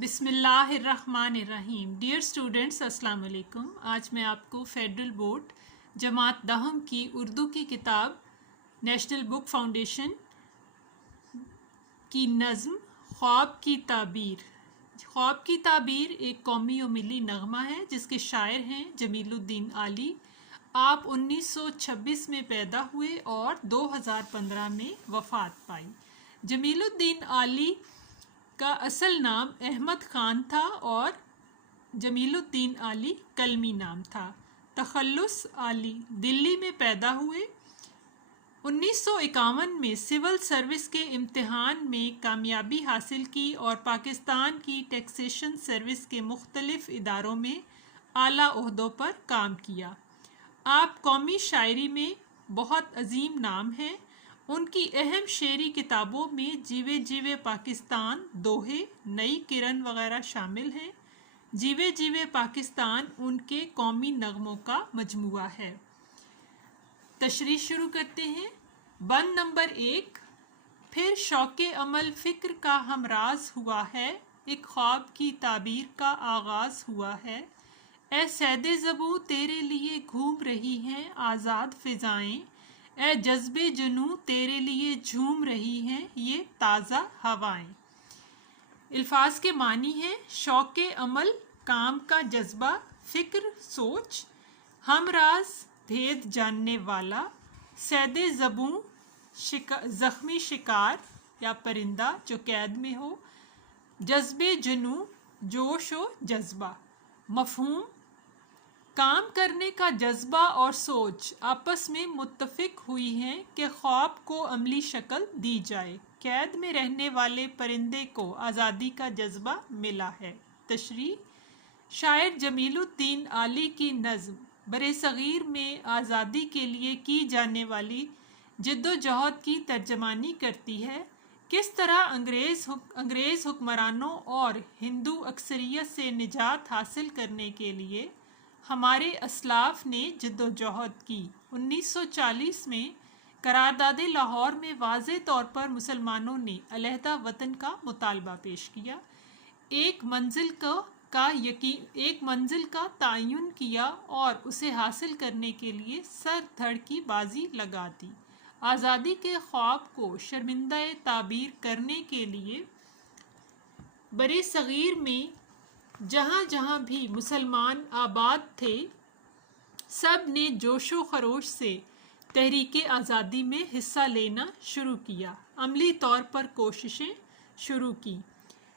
बिस्मिल्लाहिर्रहमानिर्रहीम। Dear students, अस्सलाम वालेकुम। आज मैं आपको फेडरल बोर्ड जमात दहम की उर्दू की किताब नेशनल बुक फाउंडेशन की नज़्म ख्वाब की ताबीर। ख्वाब की ताबीर एक कौमी और मिली नगमा है जिसके शायर हैं जमीलुद्दीन आली। आप 1926 में पैदा हुए और 2015 में वफ़ात पाई। जमीलुद्दीन आली का असल नाम अहमद ख़ान था और जमीलुद्दीन आली कलमी नाम था। तखल्लुस आली दिल्ली में पैदा हुए। 1951 में सिविल सर्विस के इम्तिहान में कामयाबी हासिल की और पाकिस्तान की टैक्सेशन सर्विस के मुख्तलिफ इदारों में आला ओहदों पर काम किया। आप कौमी शायरी में बहुत अजीम नाम हैं। उनकी अहम शेरी किताबों में जीवे जीवे पाकिस्तान, दोहे, नई किरण वगैरह शामिल हैं। जीवे जीवे पाकिस्तान उनके कौमी नगमों का मजमुआ है। तशरीह शुरू करते हैं। बंद नंबर 1। फिर शौक़े अमल फ़िक्र का हमराज हुआ है, एक ख्वाब की ताबीर का आगाज़ हुआ है। ए सैदे ज़बूं तेरे लिए घूम रही हैं आज़ाद फ़िज़ाएँ, ए जज्बे जुनू तेरे लिए झूम रही हैं ये ताज़ा हवाएं। अल्फाज के मानी हैं शौक़े अमल काम का जज्बा, फ़िक्र सोच, हमराज भेद जानने वाला, सैदे ज़बूं ज़ख्मी शिकार या परिंदा जो कैद में हो, जज्बे जुनू जोश व जज्बा। मफ़हूम काम करने का जज्बा और सोच आपस में मुत्तफ़िक हुई हैं कि ख्वाब को अमली शक्ल दी जाए। कैद में रहने वाले परिंदे को आज़ादी का जज्बा मिला है। तशरीह शायर जमीलुद्दीन आली की नज़्म बरे-सग़ीर में आज़ादी के लिए की जाने वाली जद्दोजहद की तर्जमानी करती है। किस तरह अंग्रेज़ हुक्मरानों और हिंदू अक्सरियत से निजात हासिल करने के लिए हमारे असलाफ ने जद्दोजहद की। 1940 में करारदाद लाहौर में वाज़े तौर पर मुसलमानों ने अलहदा वतन का मुतालबा पेश किया। एक मंजिल का तयन किया और उसे हासिल करने के लिए सर धड़ की बाजी लगा दी। आज़ादी के ख्वाब को शर्मिंदा ताबीर करने के लिए बरे सग़ीर में जहाँ जहाँ भी मुसलमान आबाद थे सब ने जोशो खरोश से तहरीक आज़ादी में हिस्सा लेना शुरू किया, अमली तौर पर कोशिशें शुरू की।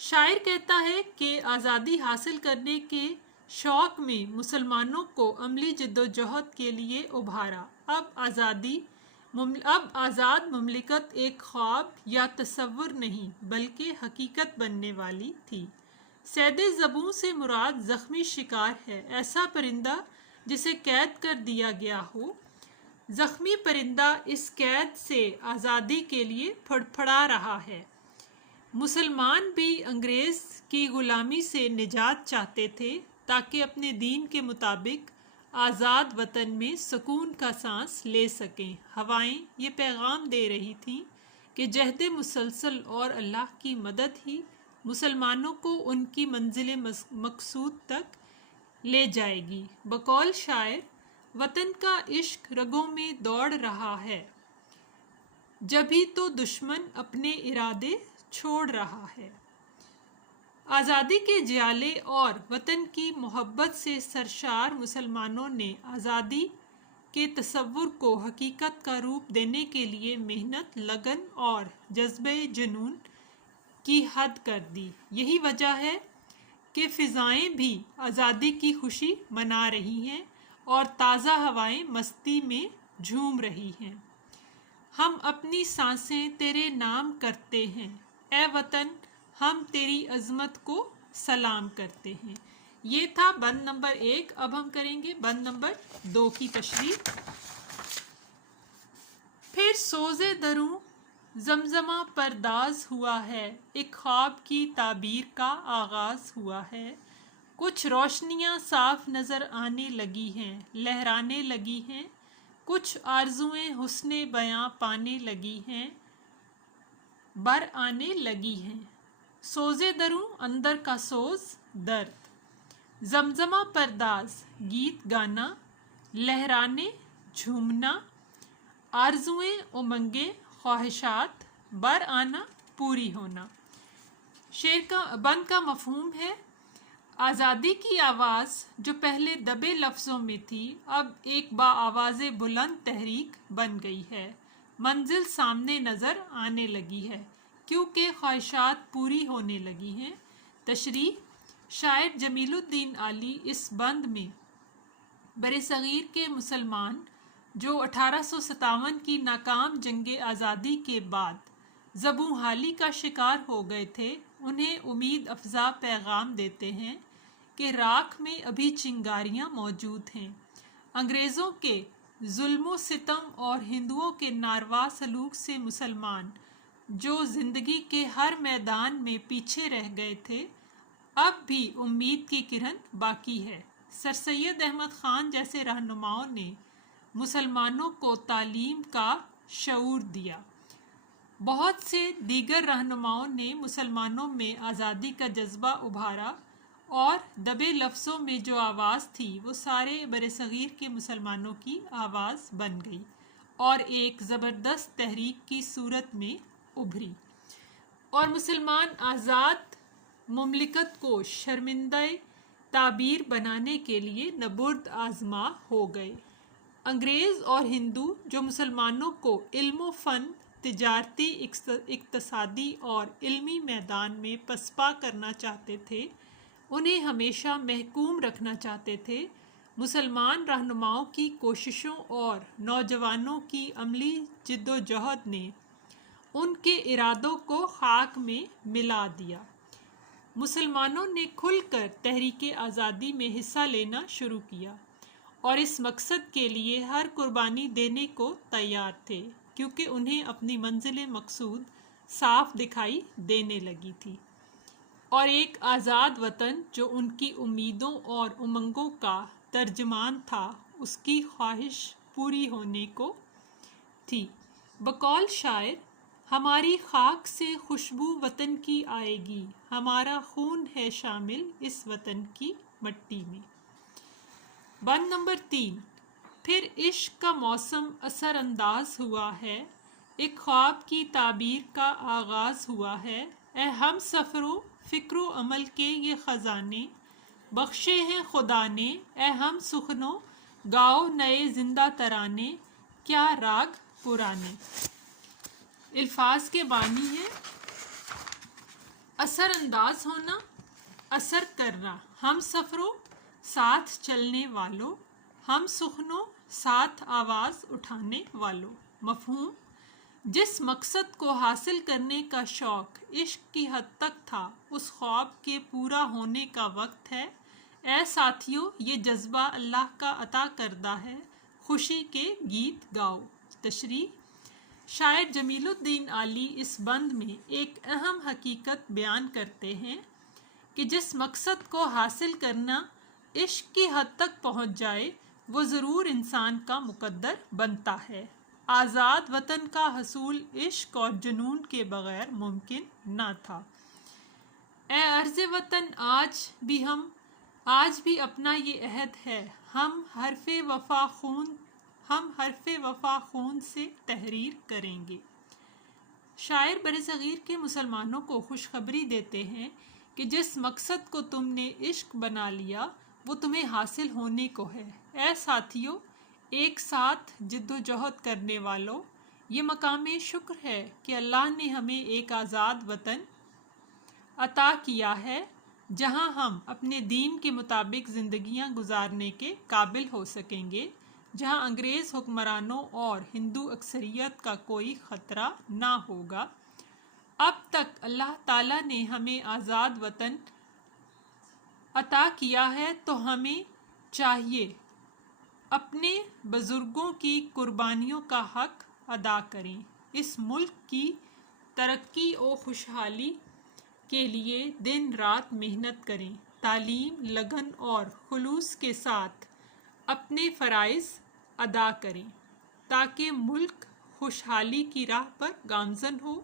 शायर कहता है कि आज़ादी हासिल करने के शौक़ में मुसलमानों को अमली जद्दोजहद के उभारा उभारा। अब आज़ाद मुमलिकत एक ख्वाब या तसव्वुर नहीं बल्कि हकीकत बनने वाली थी। सैदे ज़बूं से मुराद ज़ख्मी शिकार है, ऐसा परिंदा जिसे कैद कर दिया गया हो। ज़ख्मी परिंदा इस कैद से आज़ादी के लिए फड़फड़ा रहा है। मुसलमान भी अंग्रेज़ की ग़ुलामी से निजात चाहते थे ताकि अपने दीन के मुताबिक आज़ाद वतन में सुकून का सांस ले सकें। हवाएं ये पैगाम दे रही थीं कि जहद मुसलसल और अल्लाह की मदद ही मुसलमानों को उनकी मंजिल मकसूद तक ले जाएगी। बकौल शायर वतन का इश्क रगों में दौड़ रहा है, जभी तो दुश्मन अपने इरादे छोड़ रहा है। आज़ादी के जियाले और वतन की मोहब्बत से सरशार मुसलमानों ने आज़ादी के तसव्वुर को हकीकत का रूप देने के लिए मेहनत, लगन और जज्बे जुनून की हद कर दी। यही वजह है कि फ़िज़ाएं भी आज़ादी की खुशी मना रही हैं और ताज़ा हवाएं मस्ती में झूम रही हैं। हम अपनी सांसें तेरे नाम करते हैं, ए वतन हम तेरी अज़मत को सलाम करते हैं। ये था बंद नंबर 1। अब हम करेंगे बंद नंबर 2 की तशरीह। फिर सोज़े दरूं ज़मज़मा परदाज़ हुआ है, एक ख्वाब की ताबीर का आगाज़ हुआ है। कुछ रोशनियाँ साफ नज़र आने लगी हैं, लहराने लगी हैं, कुछ आरज़ुएं हुस्ने बयां पाने लगी हैं, बर आने लगी हैं। सोज़े दरूं अंदर का सोज दर्द, जमजमा परदाज गीत गाना, लहराने झूमना, आरजुएं उमंगे ख्वाहिशात बर आना पूरी होना। शेर का बंद का मफहूम है, आज़ादी की आवाज़ जो पहले दबे लफ्ज़ों में थी अब एक बाआवाज़े बुलंद तहरीक बन गई है। मंजिल सामने नज़र आने लगी है क्योंकि ख्वाहिशात पूरी होने लगी हैं। तशरीह, शायर जमीलुद्दीन आली इस बंद में बरसगीर के मुसलमान जो 1857 की नाकाम जंग आज़ादी के बाद ज़बूं हाली का शिकार हो गए थे, उन्हें उम्मीद अफजा पैगाम देते हैं कि राख में अभी चिंगारियां मौजूद हैं। अंग्रेज़ों के जुल्म सितम और हिंदुओं के नारवा सलूक से मुसलमान जो ज़िंदगी के हर मैदान में पीछे रह गए थे, अब भी उम्मीद की किरण बाकी है। सर सैयद अहमद ख़ान जैसे रहनुमाओं ने मुसलमानों को तालीम का शऊर दिया। बहुत से दीगर रहनुमाओं ने मुसलमानों में आज़ादी का जज्बा उभारा और दबे लफ्ज़ों में जो आवाज़ थी वो सारे बरसगीर के मुसलमानों की आवाज़ बन गई और एक ज़बरदस्त तहरीक की सूरत में उभरी और मुसलमान आज़ाद मुमलिकत को शर्मिंदा ताबीर बनाने के लिए नबुर्द आज़मा हो गए। अंग्रेज़ और हिंदू जो मुसलमानों को इल्म फ़न, तिजारती, इक्तसादी और इल्मी मैदान में पसपा करना चाहते थे, उन्हें हमेशा महकूम रखना चाहते थे। मुसलमान रहनुमाओं की कोशिशों और नौजवानों की अमली जिद्दोजहद ने उनके इरादों को खाक में मिला दिया। मुसलमानों ने खुलकर तहरीक आज़ादी में हिस्सा लेना शुरू किया और इस मकसद के लिए हर कुर्बानी देने को तैयार थे क्योंकि उन्हें अपनी मंजिल मकसूद साफ दिखाई देने लगी थी और एक आज़ाद वतन जो उनकी उम्मीदों और उमंगों का तर्जमान था, उसकी ख्वाहिश पूरी होने को थी। बकौल शायर, हमारी खाक से खुशबू वतन की आएगी, हमारा खून है शामिल इस वतन की मट्टी में। बंद नंबर 3, फिर इश्क का मौसम असर अंदाज हुआ है, एक ख्वाब की ताबीर का आगाज़ हुआ है। ए हम सफ़रों फ़िक्रो अमल के ये ख़जाने बख्शे हैं खुदा ने, ए हम सुखनों गाओ नए ज़िंदा तराने, क्या राग पुराने। अल्फाज के बानी है, असर अंदाज होना, असर करना, हम सफ़रों साथ चलने वालों, हम सुखनों साथ आवाज़ उठाने वालों। मफ़हूम, जिस मकसद को हासिल करने का शौक़ इश्क की हद तक था, उस ख्वाब के पूरा होने का वक्त है। ऐ साथियों, ये जज्बा अल्लाह का अता करदा है, खुशी के गीत गाओ। तशरीह, शायर जमीलुद्दीन आली इस बंद में एक अहम हकीकत बयान करते हैं कि जिस मकसद को हासिल करना इश्क की हद तक पहुँच जाए, वो ज़रूर इंसान का मुकद्दर बनता है। आज़ाद वतन का हसूल इश्क और जुनून के बग़ैर मुमकिन ना था। ए अर्ज़ वतन, आज भी अपना ये अहद है, हम हरफ़े वफ़ा खून से तहरीर करेंगे। शायर बरसगीर के मुसलमानों को खुशखबरी देते हैं कि जिस मकसद को तुमने इश्क बना लिया वो तुम्हें हासिल होने को है। ऐ साथियों, एक साथ जिद्दोजहद करने वालों, ये मकाम शुक्र है कि अल्लाह ने हमें एक आज़ाद वतन अता किया है जहां हम अपने दीन के मुताबिक ज़िंदगियां गुजारने के काबिल हो सकेंगे, जहां अंग्रेज़ हुक्मरानों और हिंदू अक्सरियत का कोई ख़तरा ना होगा। अब तक अल्लाह ताला ने हमें आज़ाद वतन अता किया है, तो हमें चाहिए अपने बुज़ुर्गों की कुर्बानियों का हक़ अदा करें। इस मुल्क की तरक्की और खुशहाली के लिए दिन रात मेहनत करें, तालीम, लगन और खुलूस के साथ अपने फ़राइज़ अदा करें ताकि मुल्क खुशहाली की राह पर गामज़न हो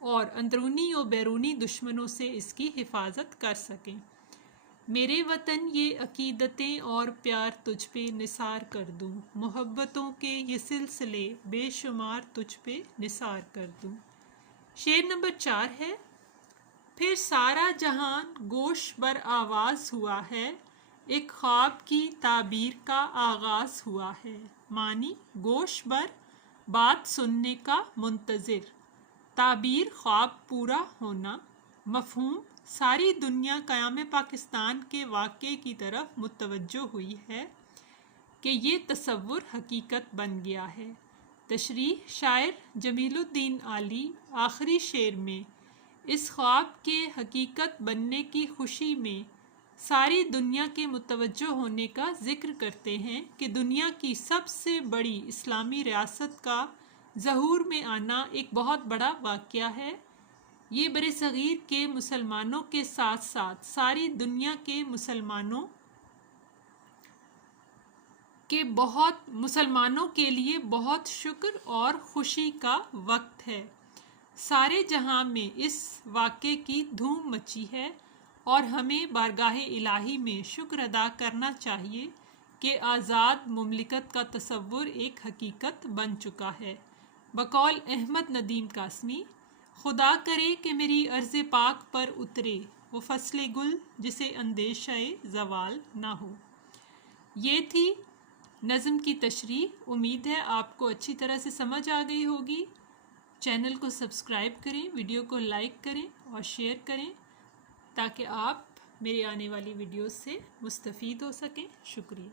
اور اندرونی و بیرونی دشمنوں سے اس کی حفاظت کر سکیں۔ میرے وطن یہ عقیدتیں اور پیار تجھ پہ نثار کر دوں، محبتوں کے یہ سلسلے بے شمار تجھ پہ نثار کر دوں۔ شعر نمبر 4 ہے، پھر سارا جہان گوش بر آواز ہوا ہے، ایک خواب کی تعبیر کا آغاز ہوا ہے۔ معنی گوش بر، بات سننے کا منتظر، تعبیر خواب پورا ہونا۔ مفہوم ساری دنیا قیام پاکستان کے واقعے کی طرف متوجہ ہوئی ہے کہ یہ تصور حقیقت بن گیا ہے۔ تشریح شاعر جمیل الدین عالی آخری شعر میں اس خواب کے حقیقت بننے کی خوشی میں ساری دنیا کے متوجہ ہونے کا ذکر کرتے ہیں کہ دنیا کی سب سے بڑی اسلامی ریاست کا ظہور میں آنا ایک بہت بڑا واقعہ ہے۔ یہ برصغیر کے مسلمانوں کے ساتھ ساتھ ساری دنیا کے مسلمانوں کے لیے بہت شکر اور خوشی کا وقت ہے۔ سارے جہاں میں اس واقعے کی دھوم مچی ہے اور ہمیں بارگاہ الہی میں شکر ادا کرنا چاہیے کہ آزاد مملکت کا تصور ایک حقیقت بن چکا ہے۔ بقول احمد ندیم قاسمی، خدا کرے کہ میری عرض پاک پر اترے وہ فصل گل جسے اندیشہ زوال نہ ہو۔ یہ تھی نظم کی تشریح۔ امید ہے آپ کو اچھی طرح سے سمجھ آ گئی ہوگی۔ چینل کو سبسکرائب کریں، ویڈیو کو لائک کریں اور شیئر کریں تاکہ آپ میری آنے والی ویڈیوز سے مستفید ہو سکیں۔ شکریہ۔